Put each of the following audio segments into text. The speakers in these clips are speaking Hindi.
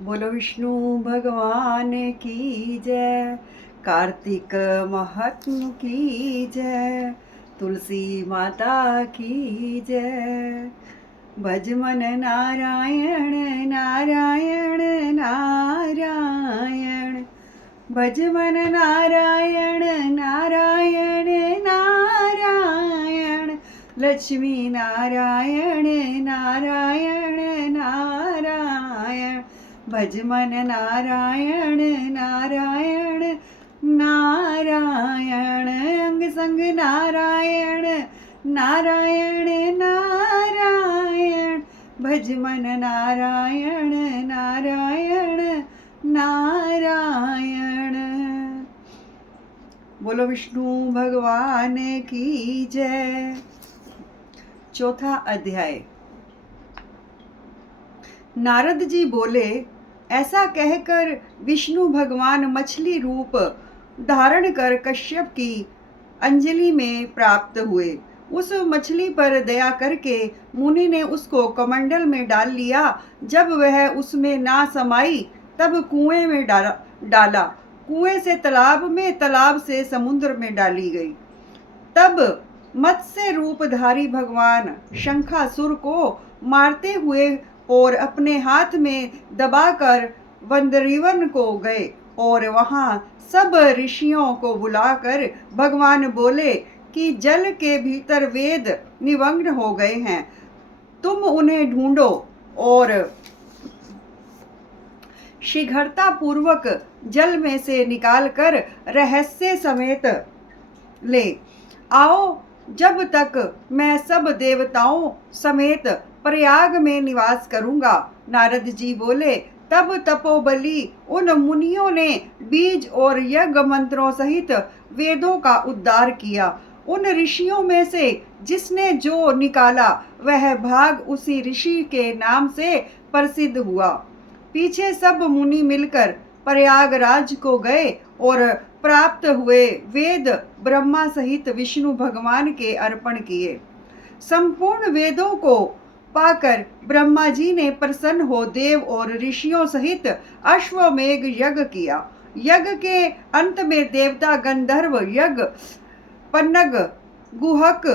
बोलो विष्णु भगवान की जय। कार्तिक महात्म की जय। तुलसी माता की जय। भज मन नारायण नारायण नारायण। भज मन नारायण नारायण नारायण। लक्ष्मी नारायण नारायण नारायण। भज मन नारायण नारायण नारायण। अंग संग नारायण नारायण नारायण। भज मन नारायण नारायण नारायण। बोलो विष्णु भगवान की जय। चौथा अध्याय। नारद जी बोले, ऐसा कहकर विष्णु भगवान मछली रूप धारण कर कश्यप की अंजलि में प्राप्त हुए। उस मछली पर दया करके मुनि ने उसको कमंडल में डाल लिया। जब वह उसमें ना समाई तब कुएं में डाला। कुएं से तालाब में, तालाब से समुद्र में डाली गई। तब मत्स्य रूपधारी भगवान शंखासुर को मारते हुए और अपने हाथ में दबाकर वंदरीवन को गए और वहां सब ऋषियों को बुलाकर भगवान बोले कि जल के भीतर वेद निमग्न हो गए हैं, तुम उन्हें ढूंढो और शीघ्रता पूर्वक जल में से निकालकर रहस्य समेत ले आओ, जब तक मैं सब देवताओं समेत प्रयाग में निवास करूंगा। नारद जी बोले, तब तपोबली उन मुनियों ने बीज और यज्ञ मंत्रों सहित वेदों का उद्धार किया। उन ऋषियों में से जिसने जो निकाला वह भाग उसी ऋषि के नाम से प्रसिद्ध हुआ। पीछे सब मुनि मिलकर प्रयागराज को गए और प्राप्त हुए वेद ब्रह्मा सहित विष्णु भगवान के अर्पण किए। संपूर्ण वेदों को पाकर ब्रह्मा जी ने प्रसन्न हो देव और ऋषियों सहित अश्वमेघ यज्ञ किया। यज्ञ के अंत में देवता गंधर्व यज्ञ पन्नग गुहक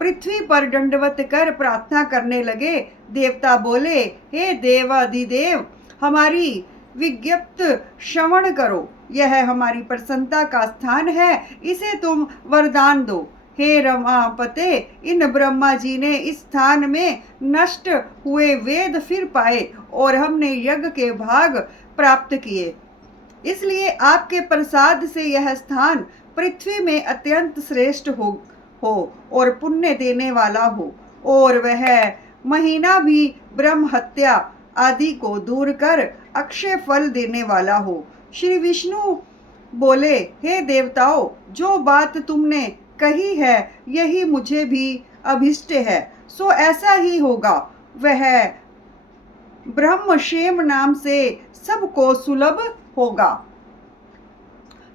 पृथ्वी पर दंडवत कर प्रार्थना करने लगे। देवता बोले, हे देवाधिदेव, हमारी विज्ञप्त श्रवण करो। यह हमारी प्रसन्नता का स्थान है, इसे तुम वरदान दो। हे रमापते, इन ब्रह्मा जी ने इस स्थान में नष्ट हुए वेद फिर पाए और हमने यज्ञ के भाग प्राप्त किए। इसलिए आपके प्रसाद से यह स्थान पृथ्वी में अत्यंत श्रेष्ठ हो और पुण्य देने वाला हो, और वह महीना भी ब्रह्म हत्या आदि को दूर कर अक्षय फल देने वाला हो। श्री विष्णु बोले, हे देवताओं, जो बात तुमने कही है यही मुझे भी अभिष्ट है, सो ऐसा ही होगा। वह ब्रह्मक्षेम नाम से सबको सुलभ होगा।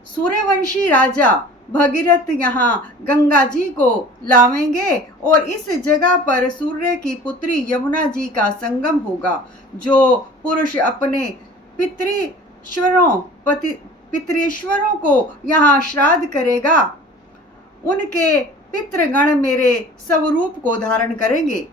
सूर्यवंशी राजा भगीरथ यहाँ गंगा जी को लावेंगे और इस जगह पर सूर्य की पुत्री यमुना जी का संगम होगा। जो पुरुष अपने पितृश्वरों को यहाँ श्राद्ध करेगा, उनके पितृगण मेरे स्वरूप को धारण करेंगे।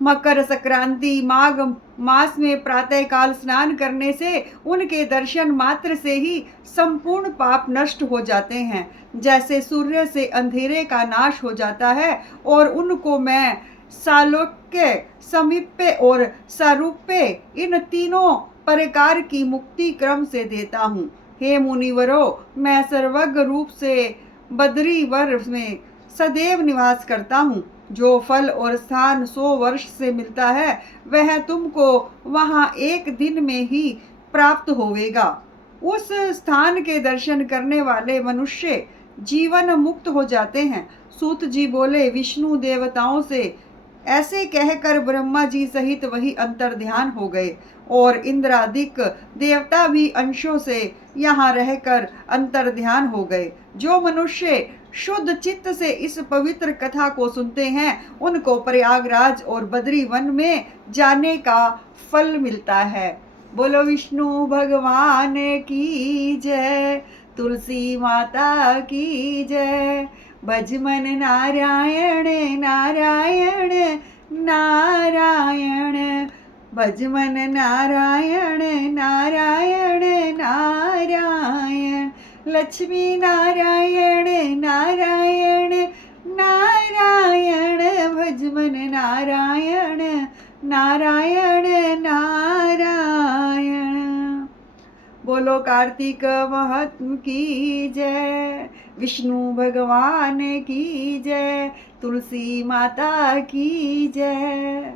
मकर संक्रांति माघ मास में प्रातः काल स्नान करने से उनके दर्शन मात्र से ही संपूर्ण पाप नष्ट हो जाते हैं। जैसे सूर्य से अंधेरे का नाश हो जाता है, और उनको मैं सालोक्य, समीप्य और सारूप्य इन तीनों प्रकार की मुक्ति क्रम से देता हूँ। हे मुनिवरों, मैं सर्वज्ञ रूप से बद्री वर में सदैव निवास करता हूँ। जो फल और स्थान 100 वर्ष से मिलता है वह तुमको वहां एक दिन में ही प्राप्त होवेगा। उस स्थान के दर्शन करने वाले मनुष्य जीवन मुक्त हो जाते हैं। सूत जी बोले, विष्णु देवताओं से ऐसे कहकर ब्रह्मा जी सहित वही अंतर ध्यान हो गए और इंद्रादिक देवता भी अंशों से यहाँ रहकर अंतर ध्यान हो गए। जो मनुष्य शुद्ध चित्त से इस पवित्र कथा को सुनते हैं उनको प्रयागराज और बद्री वन में जाने का फल मिलता है। बोलो विष्णु भगवान की जय, तुलसी माता की जय। भज मन नारायण नारायण नारायण, भज मन नारायण नारायण नारायण। लक्ष्मी नारायण नारायण नारायण, भज मन नारायण नारायण नारायण। बोलो कार्तिक महात्म की जय, विष्णु भगवान की जय, तुलसी माता की जय।